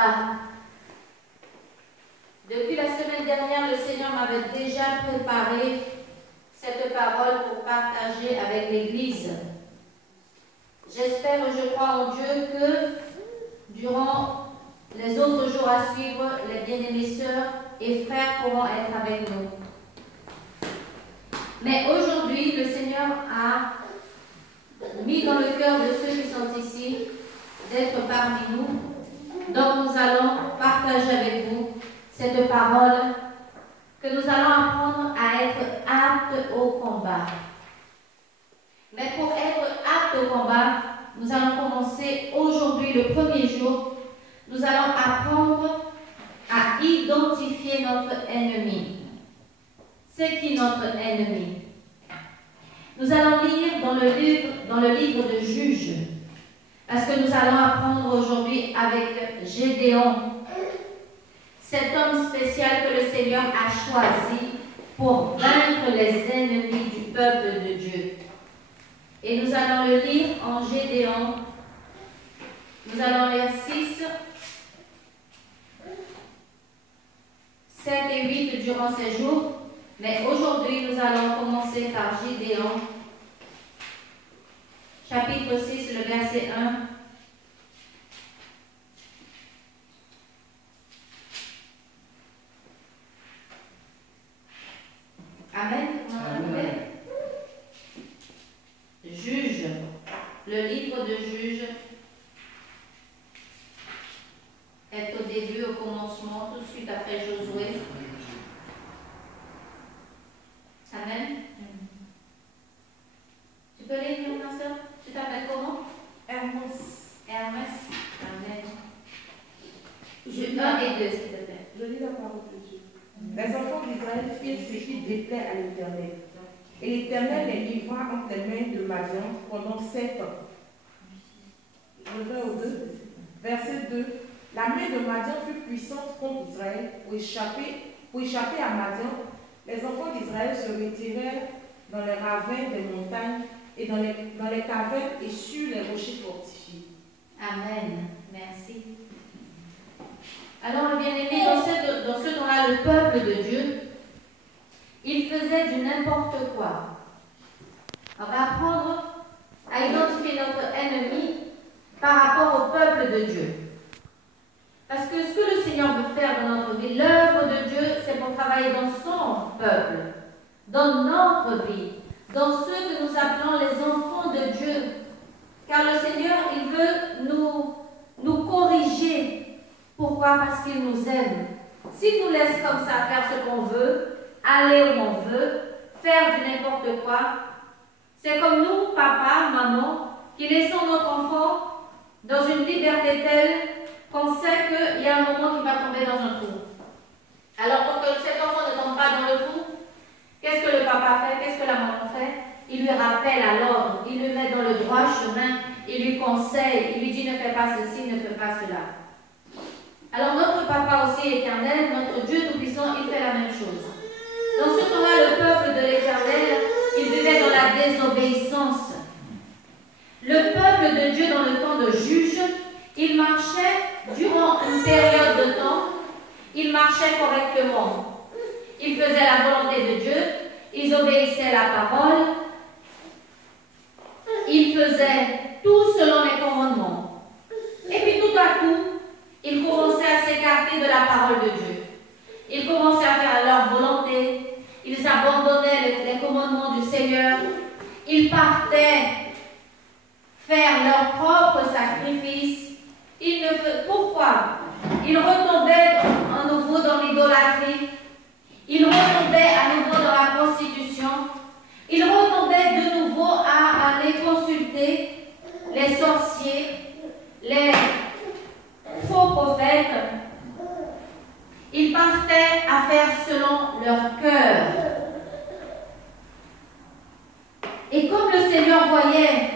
combat. Depuis la semaine dernière, le Seigneur m'avait déjà préparé cette parole pour partager avec l'Église. J'espère et je crois en Dieu que durant les autres jours à suivre, les bien-aimés sœurs et frères pourront être avec nous. Mais aujourd'hui, le Seigneur a mis dans le cœur de ceux qui sont ici d'être parmi nous. Donc nous allons partager avec vous cette parole que nous allons apprendre à être aptes au combat. Mais pour être aptes au combat, nous allons commencer aujourd'hui, le premier jour. Nous allons apprendre à identifier notre ennemi. C'est qui notre ennemi? Nous allons lire dans le livre de Juges, parce que nous allons apprendre aujourd'hui avec Gédéon, cet homme spécial que le Seigneur a choisi pour vaincre les ennemis du peuple de Dieu. Et nous allons le lire en Gédéon. Nous allons lire 6, 7 et 8 durant ces jours. Mais aujourd'hui, nous allons commencer par Gédéon, chapitre 6, le verset 1. Amen. Amen. Juge, le livre de Juge est au début, au commencement, tout de suite après Josué. Amen. Tu peux lire, ma soeur? Tu t'appelles comment? Hermès. Hermès. Amen. 1 et 2, s'il te plaît. Je lis la parole de Dieu. Les enfants d'Israël firent ce qui déplaît à l'Éternel. Et l'Éternel les livra entre les mains de Madian pendant 7 ans. Je vais au 2. Verset 2. La main de Madian fut puissante contre Israël pour échapper à Madian. Les enfants d'Israël se retirèrent dans les ravins des montagnes et dans les cavernes et sur les rochers fortifiés. Amen. Merci. Alors, bien aimé, dans ce temps-là, le peuple de Dieu, il faisait du n'importe quoi. On va apprendre à identifier notre ennemi par rapport au peuple de Dieu. Parce que ce que le Seigneur veut faire dans notre vie, l'œuvre de Dieu, c'est pour travailler dans son peuple, dans notre vie, dans ceux que nous appelons les enfants de Dieu. Car le Seigneur, il veut nous corriger. Pourquoi? Parce qu'il nous aime. S'il nous laisse comme ça faire ce qu'on veut, aller où on veut, faire du n'importe quoi, c'est comme nous, papa, maman, qui laissons notre enfant dans une liberté telle qu'on sait qu'il y a un moment qu'il va tomber dans un trou. Alors pour que cet enfant ne tombe pas dans le trou, qu'est-ce que le papa fait? Qu'est-ce que la maman fait? Il lui rappelle à l'ordre, il le met dans le droit chemin, il lui conseille, il lui dit ne fais pas ceci, ne fais pas cela. Alors notre papa aussi éternel, notre Dieu Tout-Puissant, il fait la même chose. Dans ce temps-là, le peuple de l'Éternel, il vivait dans la désobéissance. Le peuple de Dieu dans le temps de Juge, il marchait durant une période de temps, il marchait correctement. Ils faisaient la volonté de Dieu, ils obéissaient à la parole, ils faisaient tout selon les commandements. Et puis tout à coup, ils commençaient à s'écarter de la parole de Dieu. Ils commençaient à faire leur volonté, ils abandonnaient les commandements du Seigneur, ils partaient faire leur propre sacrifice. Pourquoi? Ils retombaient à nouveau dans l'idolâtrie, ils retombaient à nouveau dans la prostitution, ils retombaient de nouveau à aller consulter les sorciers, les faux prophètes. Ils partaient à faire selon leur cœur. Et comme le Seigneur voyait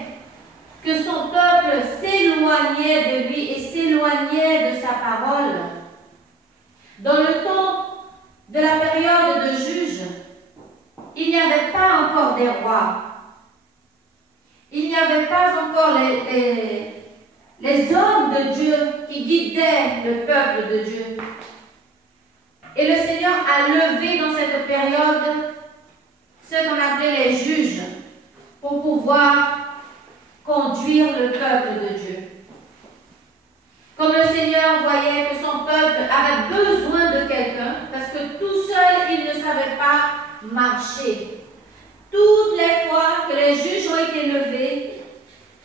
que son peuple s'éloignait de lui et s'éloignait de sa parole, dans le temps de la période de Juge, il n'y avait pas encore des rois. Il n'y avait pas encore les hommes de Dieu qui guidaient le peuple de Dieu. Et le Seigneur a levé dans cette période ce qu'on appelait les juges pour pouvoir conduire le peuple de Dieu. Comme le Seigneur voyait que son peuple avait besoin de quelqu'un, parce que tout seul, il ne savait pas marcher. Toutes les fois que les juges ont été levés,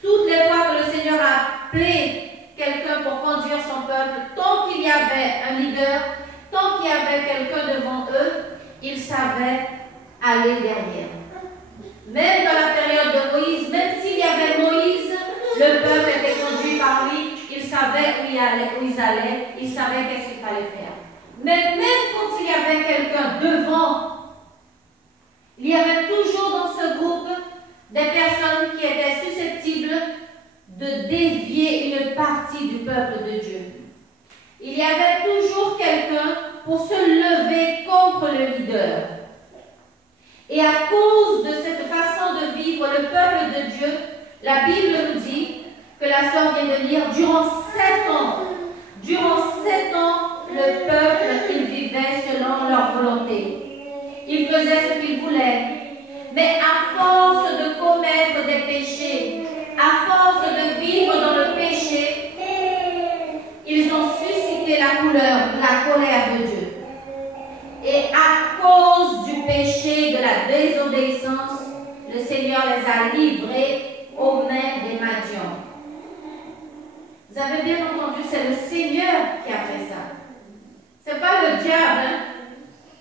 toutes les fois que le Seigneur a appelé quelqu'un pour conduire son peuple, tant qu'il y avait un leader, tant qu'il y avait quelqu'un devant eux, ils savaient aller derrière. Même dans la période de Moïse, même s'il y avait Moïse, le peuple était conduit par lui, ils savaient où ils allaient, ils savaient qu'est-ce qu'il fallait faire. Mais même quand il y avait quelqu'un devant, il y avait toujours dans ce groupe des personnes qui étaient susceptibles de dévier une partie du peuple de Dieu. Il y avait toujours quelqu'un pour se lever contre le leader. Et à cause de cette façon de vivre le peuple de Dieu, la Bible nous dit que la sœur vient de lire, durant 7 ans, le peuple, il vivait selon leur volonté. Ils faisaient ce qu'ils voulaient. Mais à force de commettre des péchés, à force de vivre dans le péché, ils ont suscité la colère de Dieu. Et à cause du péché, de la désobéissance, le Seigneur les a livrés aux mains des Madians. Vous avez bien entendu, c'est le Seigneur qui a fait ça. Ce n'est pas le diable. Hein?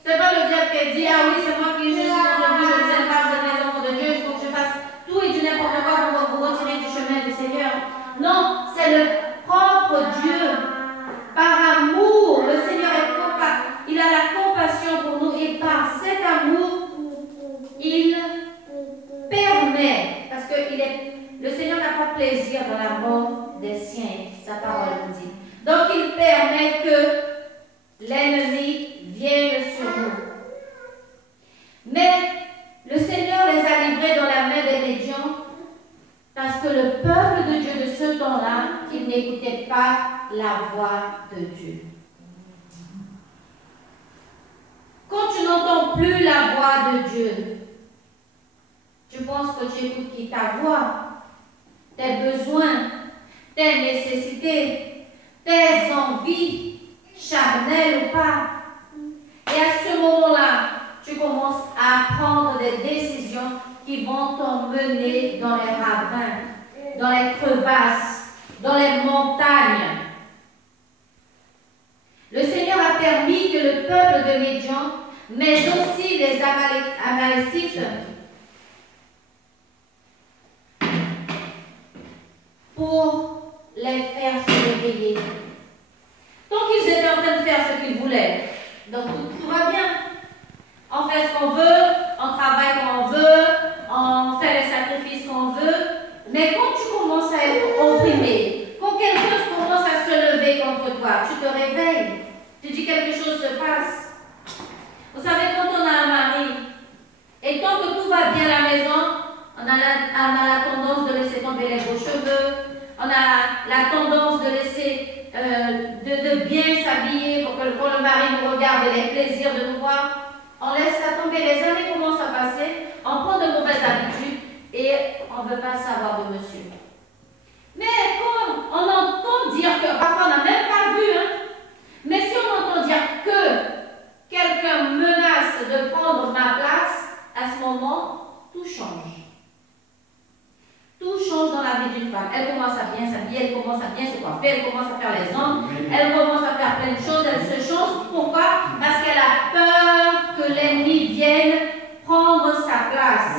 Ce n'est pas le diable qui dit, ah oui, c'est moi qui je suis contre vous, je ne vous aime pas, vous êtes les enfants de Dieu, il faut que je fasse tout et du n'importe quoi pour vous retirer du chemin du Seigneur. Non, c'est le propre Dieu. Par amour, le Seigneur il a la compassion pour nous et par cet amour, il permet, parce que le Seigneur n'a pas plaisir dans la mort des siens, sa parole nous dit. Donc il permet que l'ennemi vienne sur nous. Mais le Seigneur les a livrés dans la main des Médians parce que le peuple de Dieu de ce temps-là, il n'écoutait pas la voix de Dieu. Quand tu n'entends plus la voix de Dieu, tu penses que tu écoutes qui? Ta voix, tes besoins, tes nécessités, tes envies, charnelles ou pas. Et à ce moment-là, tu commences à prendre des décisions qui vont t'emmener dans les ravins, dans les crevasses, dans les montagnes. Le Seigneur a permis que le peuple de Médian, mais aussi les Amalécites, pour les faire se réveiller. Donc ils étaient en train de faire ce qu'ils voulaient. Donc tout va bien. On fait ce qu'on veut, on travaille quand on veut, on fait les sacrifices qu'on veut. Mais quand tu commences à être opprimé, quand quelque chose commence à se lever contre toi, tu te réveilles. Tu dis quelque chose se passe. Vous savez, quand on a un mari, et tant que tout va bien à la maison, on a la tendance de laisser tomber les beaux cheveux, on a la tendance de laisser, de bien s'habiller pour que le mari nous regarde et ait plaisir de nous voir. On laisse ça tomber, les années commencent à passer, on prend de mauvaises habitudes et on ne veut pas savoir de monsieur. Mais quand on entend dire que, parfois on n'a même pas vu, hein, mais si on entend dire que quelqu'un menace de prendre ma place, à ce moment, tout change. Tout change dans la vie d'une femme. Elle commence à bien s'habiller, elle commence à bien se coiffer, elle commence à faire les ongles, elle commence à faire plein de choses, elle se change. Pourquoi? Parce qu'elle a peur que l'ennemi vienne prendre sa place.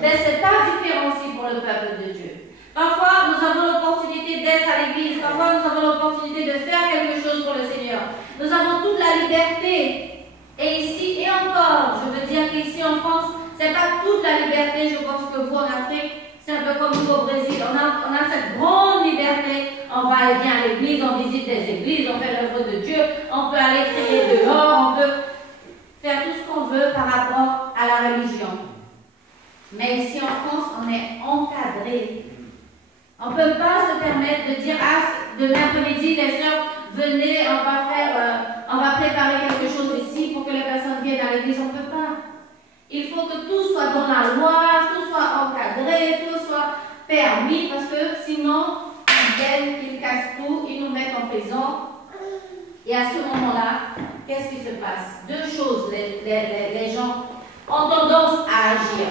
Mais ce n'est pas différent aussi pour le peuple de Dieu. Parfois, nous avons l'opportunité d'être à l'église. Parfois, nous avons l'opportunité de faire quelque chose pour le Seigneur. Nous avons toute la liberté. Et ici, et encore, je veux dire qu'ici en France, ce n'est pas toute la liberté, je pense que vous en Afrique, c'est un peu comme nous au Brésil. On a cette grande liberté. On va et vient à l'église, on visite des églises, on fait l'œuvre de Dieu, on peut aller crier dehors, on peut faire tout ce qu'on veut par rapport à la religion. Mais ici en France, on est encadré. On ne peut pas se permettre de dire, ah, de l'après-midi, les sœurs, venez, on va préparer quelque chose ici pour que les personnes viennent à l'église. On ne peut pas. Il faut que tout soit dans la loi, tout soit encadré, tout soit permis, parce que sinon, ils viennent, ils cassent tout, ils nous mettent en prison. Et à ce moment-là, qu'est-ce qui se passe? Deux choses, les gens ont tendance à agir.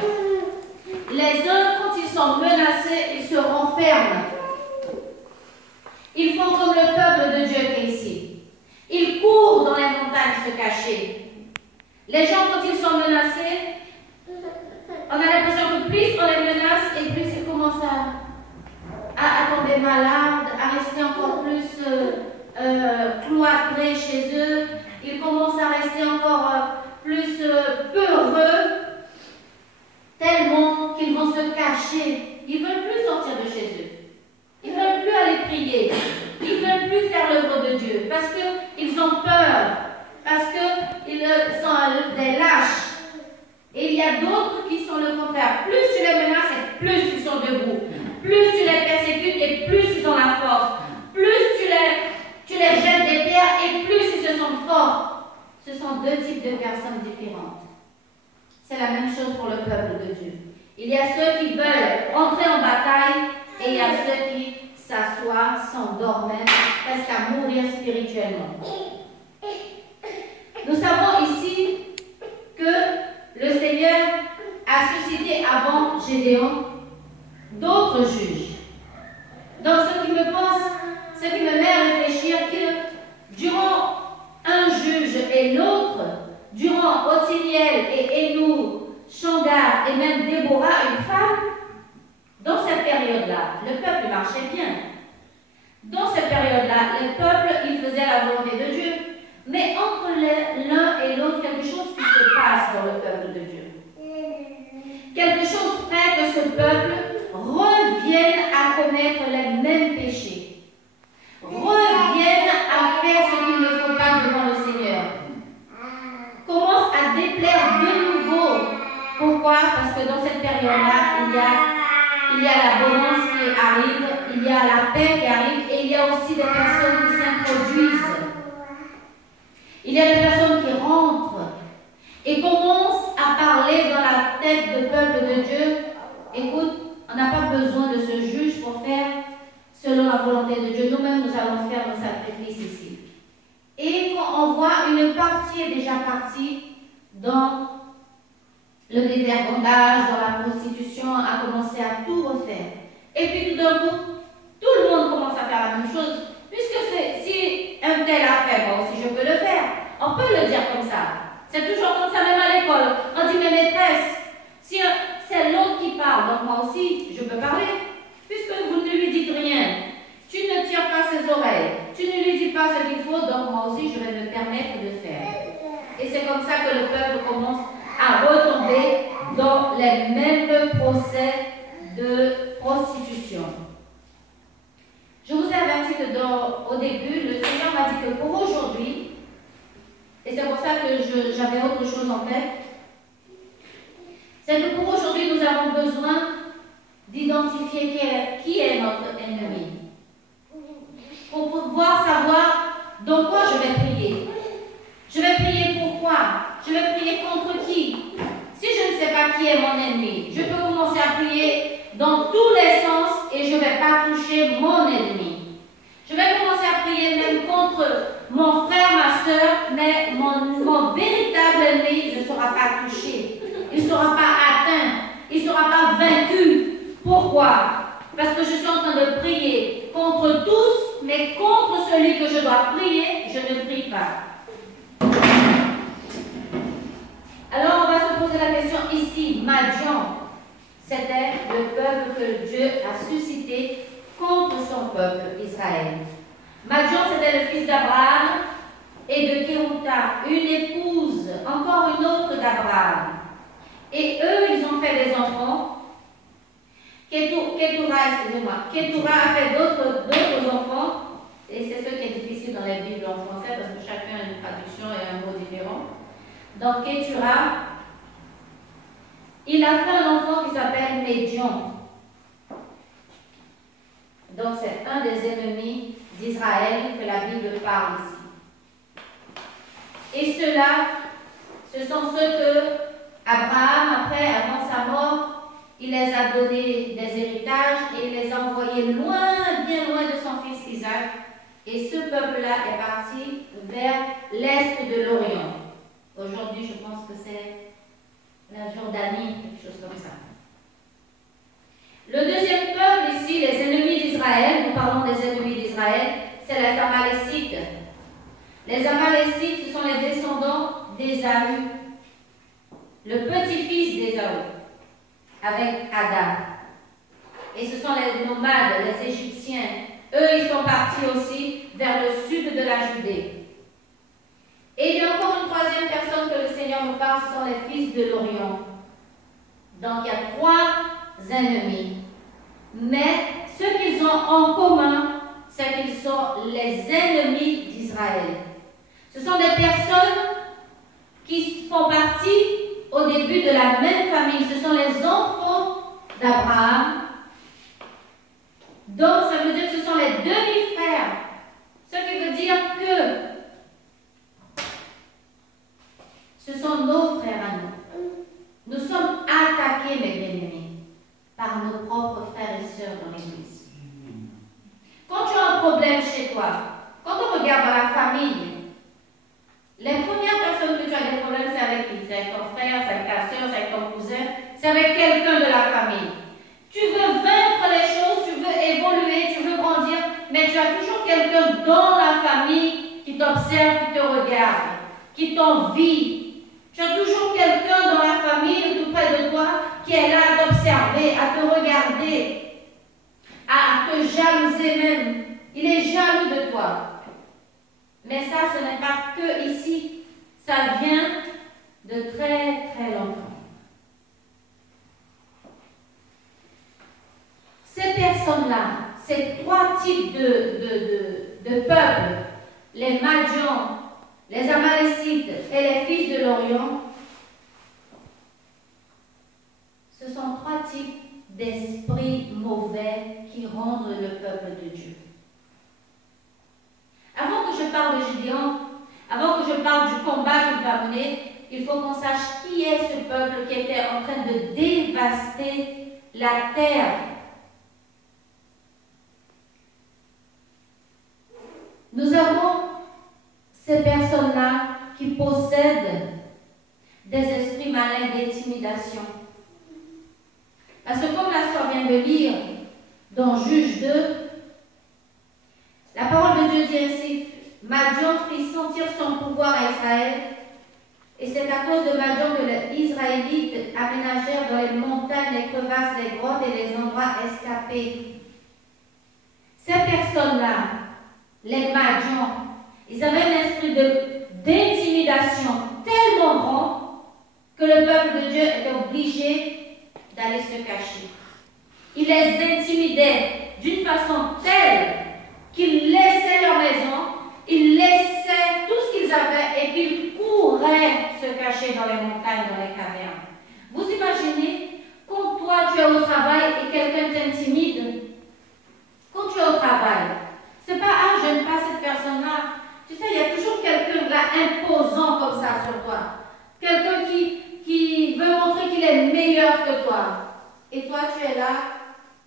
Les uns, quand ils sont menacés, ils se renferment. Ils font comme le peuple de Dieu qui est ici. Ils courent dans les montagnes se cacher. Les gens, quand ils sont menacés, on a l'impression que plus on les menace, et plus ils commencent à tomber malades, à rester encore plus cloîtrés chez eux. Ils commencent à rester encore plus peureux, tellement qu'ils vont se cacher. Ils ne veulent plus sortir de chez eux. Ils ne veulent plus aller prier. Ils ne veulent plus faire l'œuvre de Dieu parce qu'ils ont peur, parce qu'ils sont des lâches. Et il y a d'autres qui sont le contraire. Plus tu les menaces, et plus ils sont debout. Plus tu les persécutes, et plus ils ont la force. Plus tu les jettes des terres, et plus ils se sentent forts. Ce sont deux types de personnes différentes. C'est la même chose pour le peuple de Dieu. Il y a ceux qui veulent entrer en bataille, et il y a ceux qui s'assoient, s'endorment même, presque à mourir spirituellement. Nous savons ici que le Seigneur a suscité avant Gédéon d'autres juges. Donc ce qui me met à réfléchir que durant un juge et l'autre, durant Othniel et Hénour, Shamgar et même Déborah, une femme, dans cette période-là, le peuple marchait bien. Dans cette période-là, le peuple, il faisait la volonté de Dieu. Mais entre l'un et l'autre, quelque chose qui se passe dans le peuple de Dieu. Quelque chose fait que ce peuple revienne à commettre les mêmes péchés. Revienne à faire ce qu'il ne faut pas devant le Seigneur. Commence à déplaire de nouveau. Pourquoi? Parce que dans cette période-là, il y a l'abondance qui arrive, il y a la paix qui arrive, et il y a aussi des personnes qui s'introduisent. Il y a des personnes qui rentrent et commencent à parler dans la tête du peuple de Dieu. Écoute, on n'a pas besoin de ce juge pour faire selon la volonté de Dieu. Nous-mêmes, nous allons faire nos sacrifices ici. Et quand on voit une partie est déjà partie dans le dévergondage, dans la prostitution, a commencé à tout refaire. Et puis tout d'un coup, tout le monde commence à faire la même chose. Puisque si un tel a fait, moi aussi je peux le faire. On peut le dire comme ça. C'est toujours comme ça, même à l'école. On dit, mais maîtresse, si c'est l'autre qui parle, donc moi aussi, je peux parler. Puisque vous ne lui dites rien, tu ne tires pas ses oreilles, tu ne lui dis pas ce qu'il faut, donc moi aussi, je vais me permettre de faire. Et c'est comme ça que le peuple commence à retomber dans les mêmes procès de prostitution. Je vous ai averti que au début, le Seigneur m'a dit que pour aujourd'hui, et c'est pour ça que j'avais autre chose en tête, c'est que pour aujourd'hui, nous avons besoin d'identifier qui est notre ennemi. Pour pouvoir savoir dans quoi je vais prier. Je vais prier pourquoi? Je vais prier contre qui? Si je ne sais pas qui est mon ennemi, je peux commencer à prier dans tous les sens et je ne vais pas toucher mon ennemi. Je vais commencer à prier même contre mon frère, ma soeur, mais mon véritable ennemi ne sera pas touché. Il ne sera pas atteint. Il ne sera pas vaincu. Pourquoi? Parce que je suis en train de prier contre tous, mais contre celui que je dois prier, je ne prie pas. Alors on va se poser la question ici, Madian, c'était le peuple que Dieu a suscité contre son peuple Israël. Madian, c'était le fils d'Abraham et de Kéouta, une épouse, encore une autre d'Abraham. Et eux, ils ont fait des enfants. Kétoura a fait d'autres enfants, et c'est ce qui est difficile dans les Bibles en français parce que chacun a une traduction et un mot différent. Donc Kétura, il a fait un enfant qui s'appelle Médian. Donc c'est un des ennemis d'Israël que la Bible parle ici. Et ceux-là, ce sont ceux que Abraham, après, avant sa mort, il les a donné des héritages et il les a envoyés loin, bien loin de son fils Isaac. Et ce peuple-là est parti vers l'est de l'Orient. Aujourd'hui, je pense que c'est la Jordanie, quelque chose comme ça. Le deuxième peuple ici, les ennemis d'Israël, nous parlons des ennemis d'Israël, c'est les Amalécites. Les Amalécites, ce sont les descendants d'Ésaü, le petit-fils d'Ésaü, avec Adam. Et ce sont les nomades, les Égyptiens. Eux, ils sont partis aussi vers le sud de la Judée. Et il y a encore une troisième personne que le Seigneur nous parle, ce sont les fils de l'Orient. Donc il y a trois ennemis. Mais ce qu'ils ont en commun, c'est qu'ils sont les ennemis d'Israël. Ce sont des personnes qui font partie au début de la même famille. Ce sont les enfants d'Abraham. Donc ça veut dire que ce sont les demi-frères. Ce qui veut dire que ce sont nos frères à nous. Nous sommes attaqués, mes bien-aimés, par nos propres frères et sœurs dans l'Église. Quand tu as un problème chez toi, quand on regarde dans la famille, les premières personnes que tu as des problèmes, c'est avec qui? C'est avec ton frère, c'est avec ta soeur, c'est avec ton cousin, c'est avec quelqu'un de la famille. Tu veux vaincre les choses, tu veux évoluer, tu veux grandir, mais tu as toujours quelqu'un dans la famille qui t'observe, qui te regarde, qui t'envie. Tu as toujours quelqu'un dans la famille, tout près de toi, qui est là à t'observer, à te regarder, à te jalouser même. Il est jaloux de toi. Mais ça, ce n'est pas que ici. Ça vient de très, très longtemps. Ces personnes-là, ces trois types de peuples, les Madians, les Amalécites et les fils de l'Orient, ce sont trois types d'esprits mauvais qui rendent le peuple de Dieu. Avant que je parle de Gédéon, avant que je parle du combat qu'il va mener, il faut qu'on sache qui est ce peuple qui était en train de dévaster la terre. Nous avons ces personnes-là qui possèdent des esprits malins d'intimidation. Parce que comme la sœur vient de lire dans Juge 2, la parole de Dieu dit ainsi, Madian fit sentir son pouvoir à Israël, et c'est à cause de Madian que les Israélites aménagèrent dans les montagnes, les crevasses, les grottes et les endroits escapés. Ces personnes-là, les Madians, ils avaient un esprit d'intimidation tellement grand que le peuple de Dieu était obligé d'aller se cacher. Ils les intimidaient d'une façon telle qu'ils laissaient leur maison, ils laissaient tout ce qu'ils avaient et qu'ils couraient se cacher dans les montagnes, dans les cavernes. Vous imaginez, quand toi tu es au travail et quelqu'un t'intimide, quand tu es au travail, c'est pas « ah, j'aime pas cette personne-là ». Tu sais, il y a toujours quelqu'un là imposant comme ça sur toi. Quelqu'un qui veut montrer qu'il est meilleur que toi. Et toi, tu es là,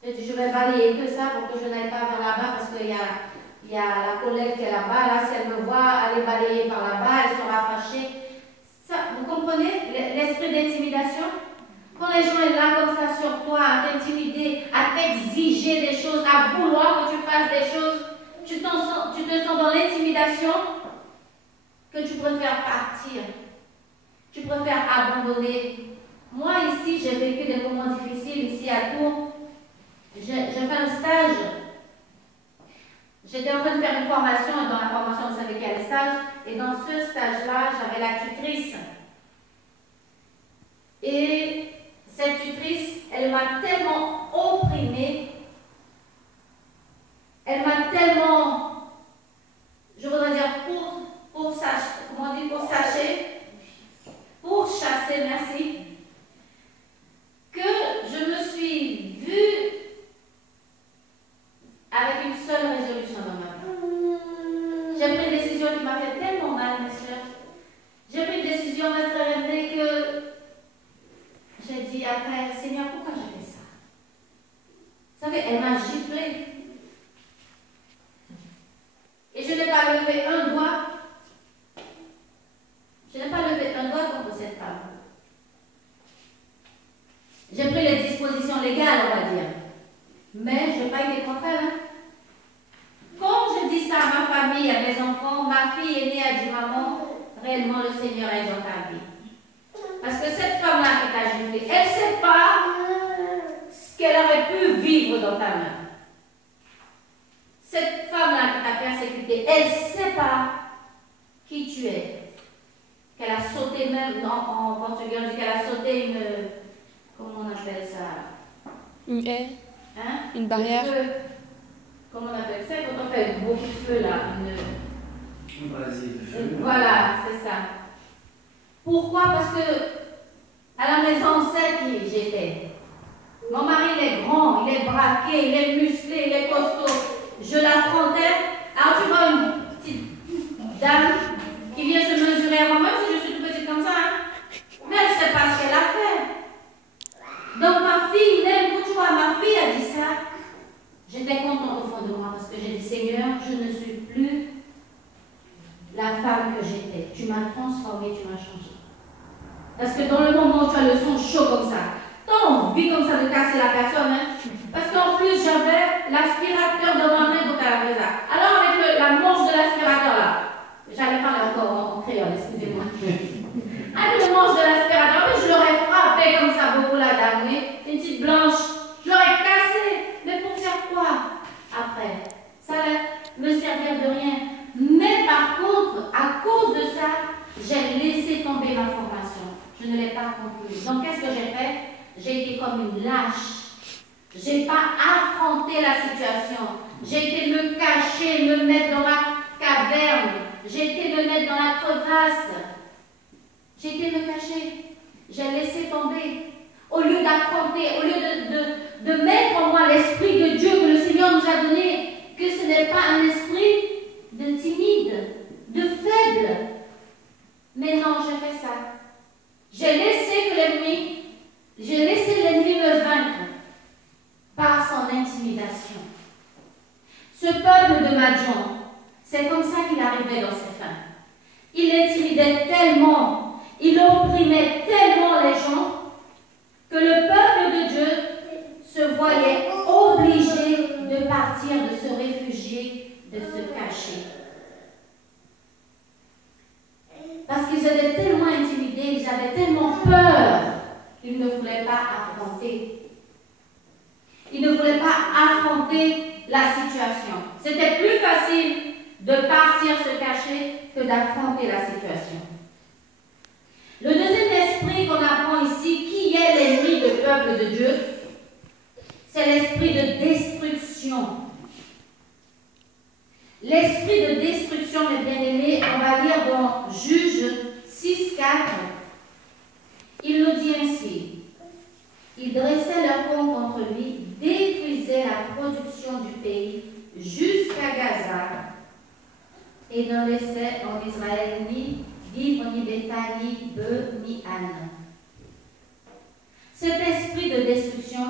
et tu dis, je vais balayer que ça pour que je n'aille pas vers là-bas parce qu'il y a la collègue qui est là-bas. Là, si elle me voit aller balayer par là-bas, elle sera fâchée. Ça, vous comprenez l'esprit d'intimidation? Quand les gens sont là comme ça sur toi, à t'intimider, à t'exiger des choses, à vouloir que tu fasses des choses, tu te sens dans l'intimidation que tu préfères partir. Tu préfères abandonner. Moi, ici, j'ai vécu des moments difficiles ici à Tours. J'ai fait un stage. J'étais en train de faire une formation, et dans la formation, vous savez qu'il y a le stage. Et dans ce stage-là, j'avais la tutrice. Et cette tutrice, elle m'a tellement opprimée. Elle m'a tellement, je voudrais dire, pour chasser, merci, que je me suis vue avec J'ai pris une décision qui m'a fait tellement mal, mes soeurs. J'ai pris une décision, mes frères aînés, que j'ai dit après, Seigneur, pourquoi j'ai fait ça? Vous savez, elle m'a giflé. Et je n'ai pas levé un doigt. Je n'ai pas levé un doigt contre cette femme. J'ai pris les dispositions légales, on va dire. Mais je n'ai pas été contre elle. Quand je dis ça à ma famille, à mes enfants, ma fille aînée a dit, maman, réellement le Seigneur est dans ta vie. Parce que cette femme-là qui t'a giflé, elle ne sait pas ce qu'elle aurait pu vivre dans ta main. Cette femme-là qui t'a persécuté, elle ne sait pas qui tu es. Qu'elle a sauté même, en portugais on dit qu'elle a sauté une, comment on appelle ça? Une haie, hein? une barrière. Comment on appelle ça quand on fait beaucoup de feu là? Voilà, c'est ça. Pourquoi? Parce que à la maison, on sait qui j'étais. Mon mari, il est grand, il est braqué, il est musclé, il est costaud. Je l'affrontais. Alors tu vois une petite dame qui vient se mesurer à moi, même si je suis toute petite comme ça, hein? Mais elle ne sait pas ce qu'elle a fait. Donc ma fille, même quand tu vois, ma fille a dit ça, j'étais contente au fond de moi parce que j'ai dit, Seigneur, je ne suis plus la femme que j'étais. Tu m'as transformée, tu m'as changée. Parce que dans le moment où tu as le son chaud comme ça, tu as envie comme ça de casser la personne. Hein? Parce qu'en plus, j'avais l'aspirateur dans ma main quand elle a fait ça. Alors avec la manche de l'aspirateur là, j'allais parler encore en créole, excusez-moi. Avec le manche de l'aspirateur, je l'aurais frappé comme ça beaucoup la dame, oui, une petite blanche. Je l'aurais cassé. Mais pour faire quoi après? Ça allait me servir de rien. Mais par contre, à cause de ça, j'ai laissé tomber ma formation. Je ne l'ai pas conclue. Donc qu'est-ce que j'ai fait? J'ai été comme une lâche. Je n'ai pas affronté la situation. J'ai été me cacher, me mettre dans la caverne. J'ai été me mettre dans la crevasse. J'ai été me cacher. J'ai laissé tomber. Au lieu d'affronter, au lieu de mettre en moi l'esprit de Dieu que le Seigneur nous a donné, que ce n'est pas un esprit de timide, de faible. Mais non, j'ai fait ça. J'ai laissé l'ennemi me vaincre par son intimidation. Ce peuple de Madian, c'est comme ça qu'il arrivait dans ses fins. Il intimidait tellement, il opprimait tellement les gens que le peuple de Dieu se voyait obligé de partir, de se réfugier, de se cacher. Parce qu'ils étaient tellement intimidés, ils avaient tellement peur qu'ils ne voulaient pas affronter. Ils ne voulaient pas affronter la situation. C'était plus facile de partir se cacher que d'affronter la situation. Le deuxième esprit qu'on apprend ici, qui est l'ennemi du peuple de Dieu, c'est l'esprit de destruction. L'esprit de destruction, mes bien-aimés, on va lire dans Juges 6, 4. Il nous dit ainsi. Ils dressaient leur camp contre lui, détruisaient la production du pays jusqu'à Gaza et ne laissaient en Israël ni vivre, ni bétail, ni bœuf, ni âne. Cet esprit de destruction,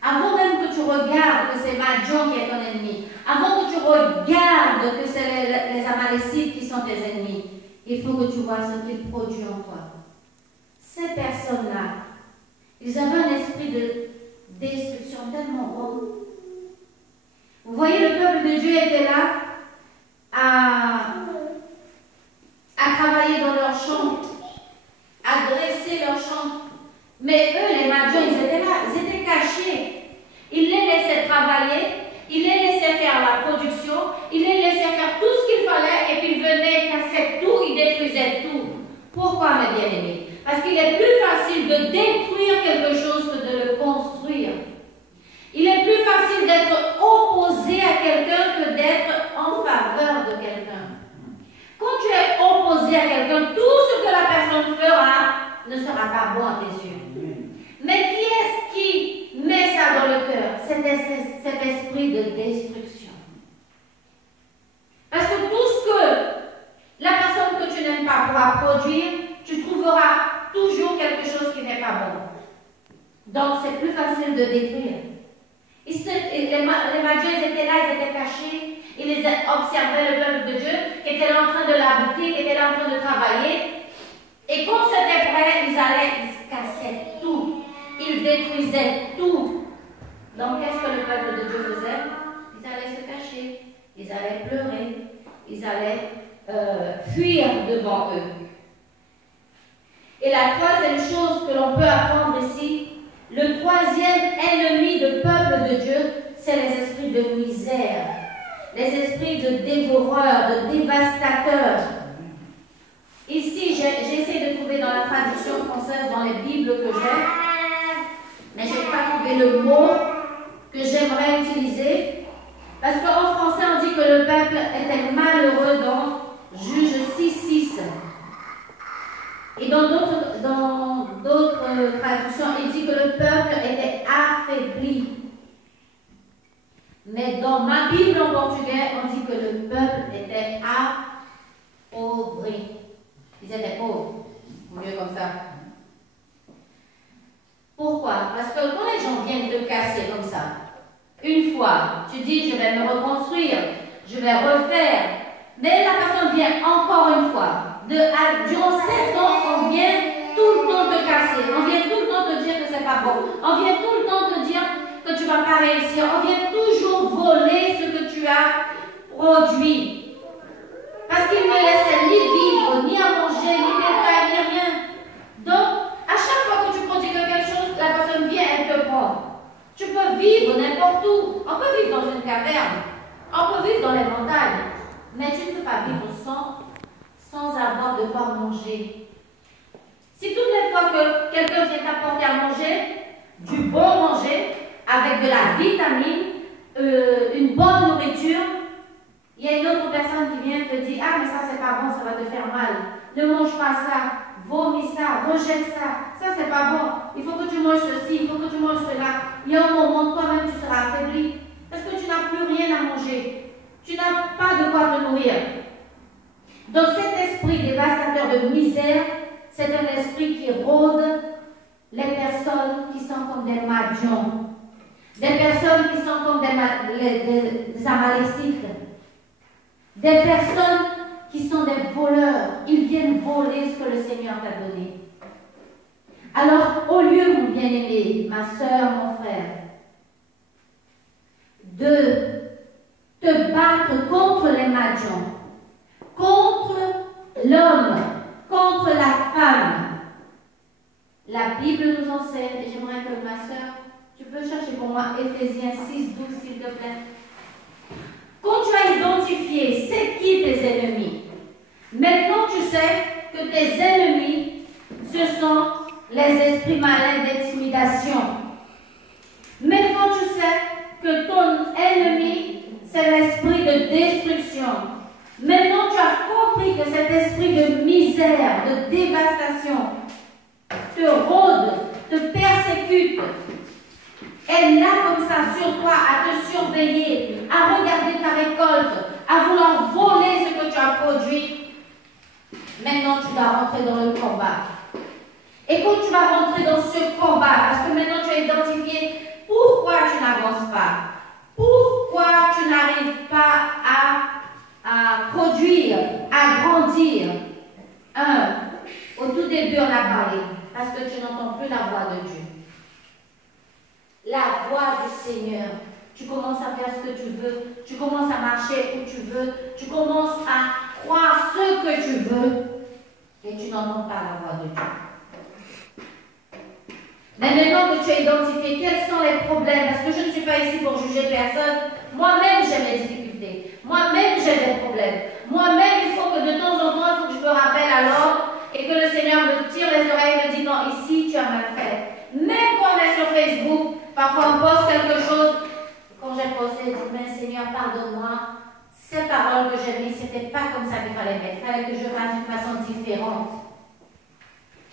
avant même que tu regardes que c'est Madian qui est ton ennemi, avant que tu regardes que c'est les Amalécites qui sont tes ennemis, il faut que tu vois ce qu'il produit en toi. Ces personnes-là, ils avaient un esprit de destruction tellement grand. Vous voyez, le peuple de Dieu était là à travailler dans leurs champs, à dresser leurs champs. Mais eux, les Madians, ils étaient là, ils étaient cachés. Ils les laissaient travailler, ils les laissaient faire la production, ils les laissaient faire tout ce qu'il fallait, et puis ils venaient, ils cassaient tout, ils détruisaient tout. Pourquoi, mes bien-aimés? Parce qu'il est plus facile de détruire quelque chose que de le construire. Il est plus facile d'être opposé à quelqu'un que d'être en faveur de quelqu'un. Quand tu es opposé à quelqu'un, tout ce que la personne fera ne sera pas bon à tes yeux. Mais qui est-ce qui met ça dans le cœur? Cet esprit de destruction. Parce que tout ce Madians, ils étaient là, ils étaient cachés. Ils observaient le peuple de Dieu qui était là en train de l'habiter, qui était là en train de travailler. Et quand c'était prêt, ils cassaient tout. Ils détruisaient tout. Donc, qu'est-ce que le peuple de Dieu faisait? Ils allaient se cacher, ils allaient pleurer, ils allaient fuir devant eux. Et la troisième chose que l'on peut apprendre ici, le troisième ennemi du peuple de Dieu, c'est les esprits de misère, les esprits de dévoreurs, de dévastateurs. Ici, j'essaie de trouver dans la traduction française, dans les Bibles que j'ai, mais je n'ai pas trouvé le mot que j'aimerais utiliser, parce qu'en français, on dit que le peuple était malheureux dans Juge 6:6. Et dans d'autres traductions, il dit que le peuple était affaibli. Mais dans ma Bible en portugais, on dit que le peuple était appauvri. Ils étaient pauvres. Mieux comme ça. Pourquoi? Parce que quand les gens viennent te casser comme ça, une fois, tu dis je vais me reconstruire, je vais refaire, mais la personne vient encore une fois. Durant 7 ans, on vient tout le temps te casser, on vient tout le temps te dire que c'est pas bon, on vient tout le temps te dire que tu vas pas réussir, on vient toujours voler ce que tu as produit. Parce qu'il ne laissait ni vivre, ni à manger, ni détail, ni rien. Donc, à chaque fois que tu produis quelque chose, la personne vient, elle te prend. Tu peux vivre n'importe où. On peut vivre dans une caverne, on peut vivre dans les montagnes, mais tu ne peux pas vivre sans avoir de quoi manger. Si toutes les fois que quelqu'un vient t'apporter à manger, du bon manger, avec de la vitamine, une bonne nourriture, il y a une autre personne qui vient te dire « Ah, mais ça, c'est pas bon, ça va te faire mal. Ne mange pas ça, vomis ça, rejette ça. Ça, c'est pas bon. Il faut que tu manges ceci, il faut que tu manges cela. » Il y a un moment, toi-même, tu seras affaibli parce que tu n'as plus rien à manger. Tu n'as pas de quoi te nourrir. Donc, cet esprit dévastateur de misère, c'est un esprit qui rôde les personnes qui sont comme des Madians, des personnes qui sont comme des Amalécites, des personnes qui sont des voleurs. Ils viennent voler ce que le Seigneur t'a donné. Alors, au lieu, mon bien-aimé, ma soeur, mon frère, de te battre contre les Madians, contre l'homme, contre la femme, la Bible nous enseigne, et j'aimerais que ma soeur, tu peux chercher pour moi Éphésiens 6:12, s'il te plaît. Quand tu as identifié c'est qui tes ennemis, maintenant tu sais que tes ennemis, ce sont les esprits malins d'intimidation. Maintenant tu sais que ton ennemi, c'est l'esprit de destruction. Maintenant tu as compris que cet esprit de misère, de dévastation, te rôde, te persécute, est là comme ça sur toi, à te surveiller, à regarder ta récolte, à vouloir voler ce que tu as produit. Maintenant, tu dois rentrer dans le combat. Et quand tu vas rentrer dans ce combat, parce que maintenant tu as identifié pourquoi tu n'avances pas, pourquoi tu n'arrives pas à produire, à grandir. Au tout début, on a parlé, parce que tu n'entends plus la voix de Dieu. La voix du Seigneur. Tu commences à faire ce que tu veux, tu commences à marcher où tu veux, tu commences à croire ce que tu veux, et tu n'entends pas la voix de Dieu. Mais maintenant que tu as identifié quels sont les problèmes, parce que je ne suis pas ici pour juger personne, moi-même j'ai mes difficultés, moi-même j'ai des problèmes, moi-même il faut que de temps en temps, il faut que je me rappelle alors, et que le Seigneur me tire les oreilles et me dit non, ici tu as mal fait. Même quand on est sur Facebook, parfois on poste quelque chose. Quand j'ai posté, j'ai dit mais Seigneur, pardonne-moi, ces paroles que j'ai mises, c'était pas comme ça qu'il fallait mettre. Il fallait que je fasse d'une façon différente.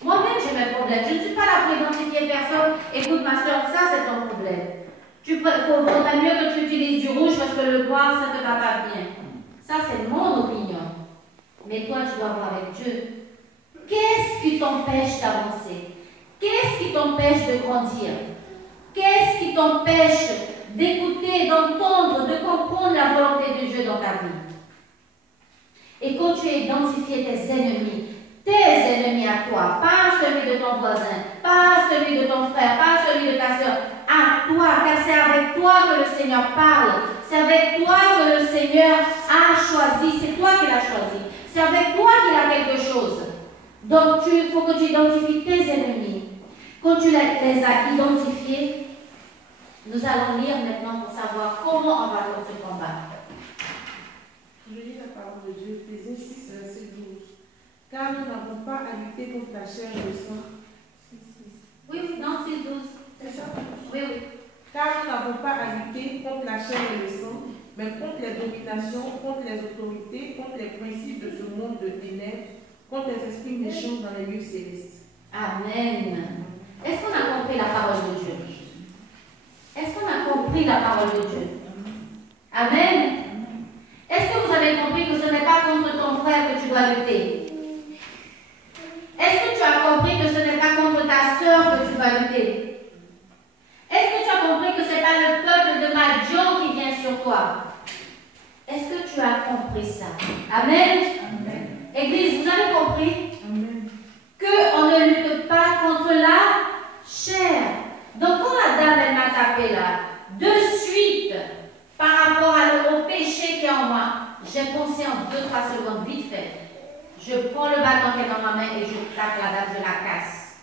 Moi-même j'ai mes problèmes. Je ne suis pas là pour identifier personne. Écoute ma soeur, ça c'est ton problème. Il faudrait mieux que tu utilises du rouge parce que le noir ça ne te va pas bien. Ça c'est mon opinion. Mais toi tu dois voir avec Dieu. Qu'est-ce qui t'empêche d'avancer? Qu'est-ce qui t'empêche de grandir? Qu'est-ce qui t'empêche d'écouter, d'entendre, de comprendre la volonté de Dieu dans ta vie. Et quand tu as identifié tes ennemis à toi, pas celui de ton voisin, pas celui de ton frère, pas celui de ta soeur, à toi, car c'est avec toi que le Seigneur parle, c'est avec toi que le Seigneur a choisi, c'est toi qui l'as choisi, c'est avec toi qu'il a quelque chose. Donc il faut que tu identifies tes ennemis. Quand tu les as identifiés, nous allons lire maintenant pour savoir comment on va se combattre. Je lis la parole de Dieu, Éphésiens 6, verset 12. Car nous n'avons pas à lutter contre la chair et le sang. Oui, non, 6, 12. C'est ça? Oui. Car nous n'avons pas à lutter contre la chair et le sang, mais contre les dominations, contre les autorités, contre les principes de ce monde de ténèbres, contre les esprits méchants dans les lieux célestes. Amen. Est-ce qu'on a compris la parole de Dieu? Est-ce qu'on a compris la parole de Dieu? Amen. Est-ce que vous avez compris que ce n'est pas contre ton frère que tu dois lutter? Est-ce que tu as compris que ce n'est pas contre ta sœur que tu vas lutter? Est-ce que tu as compris que ce n'est pas le peuple de Madian qui vient sur toi? Est-ce que tu as compris ça? Amen. Amen. Église, vous avez compris? Amen. Qu'on ne lutte pas contre la chair. Donc quand la dame, elle m'a tapé là, de suite, par rapport au péché qui est en moi, j'ai pensé en 2-3 secondes, vite fait. Je prends le bâton qui est dans ma main et je tape la dame, je la casse.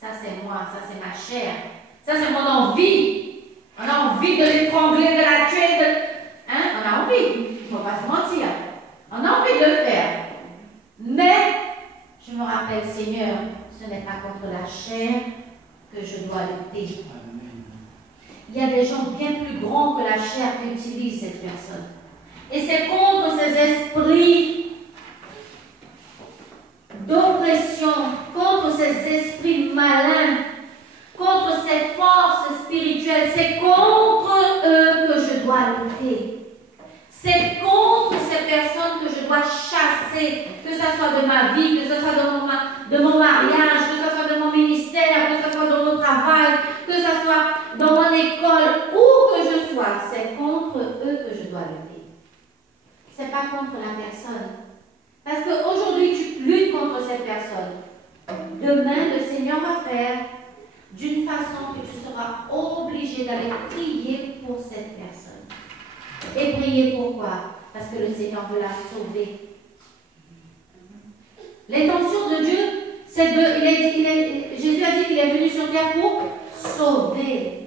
Ça c'est moi, ça c'est ma chair. Ça c'est mon envie. On a envie de l'étrangler, de la tuer, on a envie. Il ne faut pas se mentir. On a envie de le faire. Mais, je me rappelle, Seigneur, ce n'est pas contre la chair que je dois lutter. Il y a des gens bien plus grands que la chair qui utilisent cette personne. Et c'est contre ces esprits d'oppression, contre ces esprits malins, contre cette force spirituelle, c'est contre eux que je dois lutter. C'est contre ces personnes que je dois chasser, que ce soit de ma vie, que ce soit de mon mariage, que ce soit de mon ministère, que ce soit dans mon travail, que ce soit dans mon école, où que je sois. C'est contre eux que je dois lutter. Ce n'est pas contre la personne. Parce qu'aujourd'hui, tu luttes contre cette personne. Demain, le Seigneur va faire d'une façon que tu seras obligé d'aller prier pour cette personne. Et prier pourquoi? Parce que le Seigneur veut la sauver. L'intention de Dieu, c'est de... Jésus a dit qu'il est venu sur terre pour sauver.